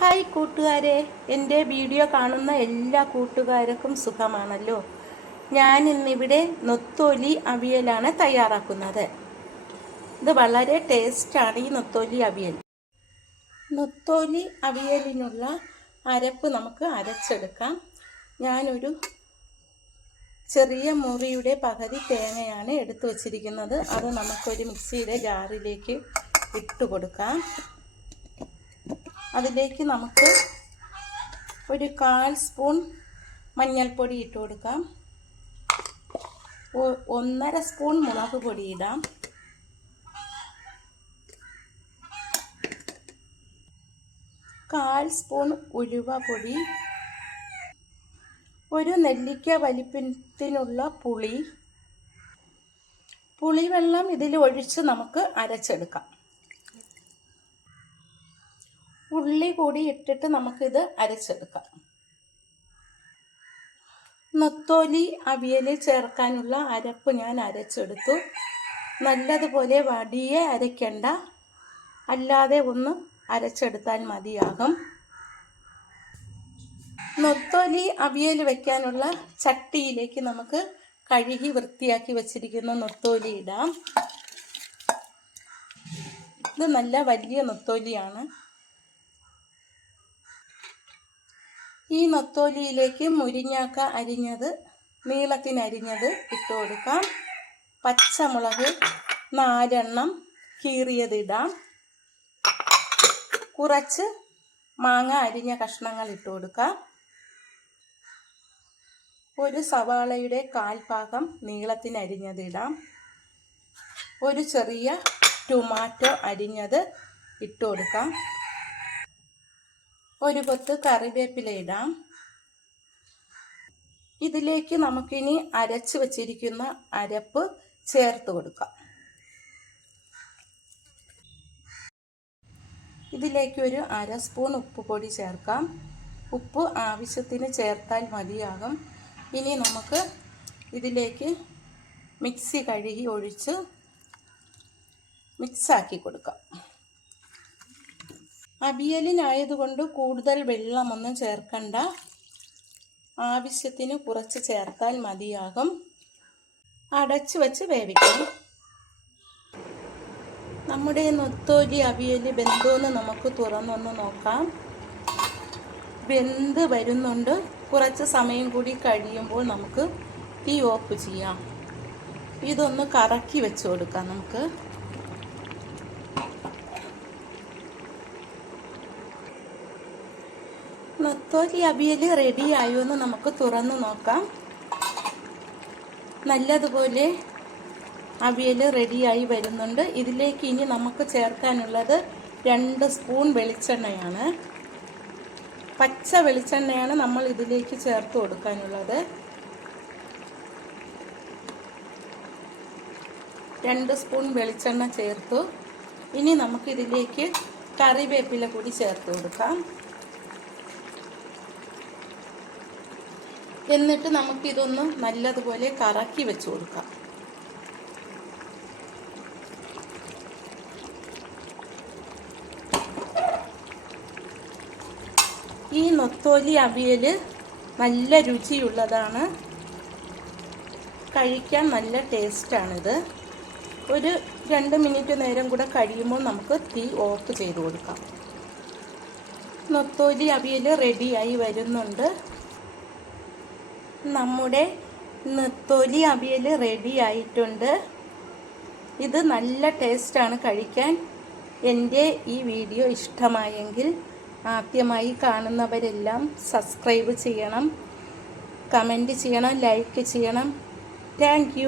Hi കൂട്ടുകാരെ. എന്റെ video കാണുന്ന എല്ലാ കൂട്ടുകാർക്കും സുഖമാണല്ലോ. ഞാൻ ഇന്നിവിടെ നൊത്തോലി അവിയലാണ് തയ്യാറാക്കുന്നത്. ഇത് വളരെ ടേസ്റ്റാണ് ഈ നൊത്തോലി അവിയൽ. നൊത്തോലി അവിയലിനുള്ള അരപ്പ് നമുക്ക് അരച്ചെടുക്കാം. ഞാനൊരു ചെറിയ മുറിയുടെ പകുതി തേങ്ങയാണ് എടുത്തു വച്ചിരിക്കുന്നത്. അത് നമുക്കൊരു മിക്സിയുടെ ജാറിലേക്ക് ഇട്ട് കൊടുക്കാം അതിലേക്ക് നമുക്ക് ഒരു കാൽ സ്പൂൺ മഞ്ഞൾപ്പൊടി ഇട്ട് കൊടുക്കാം. ഒന്നര സ്പൂൺ മുളക് പൊടി ഇടാം. കാൽ സ്പൂൺ ഉലുവ പൊടി. ഒരു നെല്ലിക്ക വലിപ്പത്തിനുള്ള പുളി. പുളിവെള്ളം ഇതിൽ ഒഴിച്ച് നമുക്ക് അരച്ചെടുക്കാം. ഉള്ളി കൂടി ഇട്ടിട്ട് നമുക്കിത് അരച്ചെടുക്കാം. നത്തോലി അവിയൽ ചേർക്കാനുള്ള അരപ്പ് ഞാൻ അരച്ചെടുത്തു. നല്ലതുപോലെ വടിയെ അരയ്ക്കണ്ട. അല്ലാതെ ഒന്ന് അരച്ചെടുത്താൽ മതിയാകും. നൊത്തോലി അവിയൽ വയ്ക്കാനുള്ള ചട്ടിയിലേക്ക് നമുക്ക് കഴുകി വൃത്തിയാക്കി വെച്ചിരിക്കുന്ന നൊത്തോലി ഇടാം. ഇത് നല്ല വലിയ നൊത്തോലിയാണ്. ഈ നത്തോലിയിലേക്ക് മുരിങ്ങാക്ക അരിഞ്ഞത് നീളത്തിന് അരിഞ്ഞത് ഇട്ട് കൊടുക്കാം. പച്ചമുളക് നാലെണ്ണം കീറിയത് ഇടാം. കുറച്ച് മാങ്ങ അരിഞ്ഞ കഷ്ണങ്ങൾ ഇട്ട് കൊടുക്കാം. ഒരു സവാളയുടെ കാൽഭാഗം നീളത്തിന് അരിഞ്ഞത് ഇടാം. ഒരു ചെറിയ ടൊമാറ്റോ അരിഞ്ഞത് ഇട്ട് കൊടുക്കാം. ഒരു കൊത്ത് കറിവേപ്പില ഇടാം. ഇതിലേക്ക് നമുക്കിനി അരച്ച് വച്ചിരിക്കുന്ന അരപ്പ് ചേർത്ത് കൊടുക്കാം. ഇതിലേക്ക് ഒരു അര സ്പൂൺ ഉപ്പ് പൊടി ചേർക്കാം. ഉപ്പ് ആവശ്യത്തിന് ചേർത്താൽ മതിയാകും. ഇനി നമുക്ക് ഇതിലേക്ക് മിക്സി കഴുകി ഒഴിച്ച് മിക്സാക്കി കൊടുക്കാം. അവിയലിനായതുകൊണ്ട് കൂടുതൽ വെള്ളമൊന്നും ചേർക്കണ്ട. ആവശ്യത്തിന് കുറച്ച് ചേർത്താൽ മതിയാകും. അടച്ചു വച്ച് വേവിക്കാം നമ്മുടെ നൊത്തോലി അവിയൽ ബന്ധുവെന്ന് നമുക്ക് തുറന്നൊന്ന് നോക്കാം. വെന്ത് വരുന്നുണ്ട്. കുറച്ച് സമയം കൂടി കഴിയുമ്പോൾ നമുക്ക് തീ ഓഫ് ചെയ്യാം. ഇതൊന്ന് കറക്കി വെച്ച് കൊടുക്കാം നമുക്ക്. നൊത്തോലി അവിയൽ റെഡി ആയോ എന്ന് നമുക്ക് തുറന്ന് നോക്കാം. നല്ലതുപോലെ അവിയൽ റെഡിയായി വരുന്നുണ്ട്. ഇതിലേക്ക് ഇനി നമുക്ക് ചേർക്കാനുള്ളത് രണ്ട് സ്പൂൺ വെളിച്ചെണ്ണയാണ്. പച്ച വെളിച്ചെണ്ണയാണ് നമ്മൾ ഇതിലേക്ക് ചേർത്ത് കൊടുക്കാനുള്ളത്. രണ്ട് സ്പൂൺ വെളിച്ചെണ്ണ ചേർത്തു. ഇനി നമുക്കിതിലേക്ക് കറിവേപ്പില കൂടി ചേർത്ത് കൊടുക്കാം. എന്നിട്ട് നമുക്കിതൊന്ന് നല്ലതുപോലെ കറക്കി വെച്ച് കൊടുക്കാം. ഈ നൊത്തോലി അവിയൽ നല്ല രുചിയുള്ളതാണ്. കഴിക്കാൻ നല്ല ടേസ്റ്റാണിത്. ഒരു രണ്ട് മിനിറ്റ് നേരം കൂടെ കഴിയുമ്പോൾ നമുക്ക് തീ ഓഫ് ചെയ്ത് കൊടുക്കാം. നൊത്തോലി അവിയൽ റെഡിയായി വരുന്നുണ്ട്. നമ്മുടെ തൊലി അവിയൽ റെഡി ആയിട്ടുണ്ട്. ഇത് നല്ല ടേസ്റ്റാണ് കഴിക്കാൻ. എന്റെ ഈ വീഡിയോ ഇഷ്ടമായെങ്കിൽ ആദ്യമായി കാണുന്നവരെല്ലാം സബ്സ്ക്രൈബ് ചെയ്യണം. കമന്റ് ചെയ്യണം ലൈക്ക് ചെയ്യണം. താങ്ക്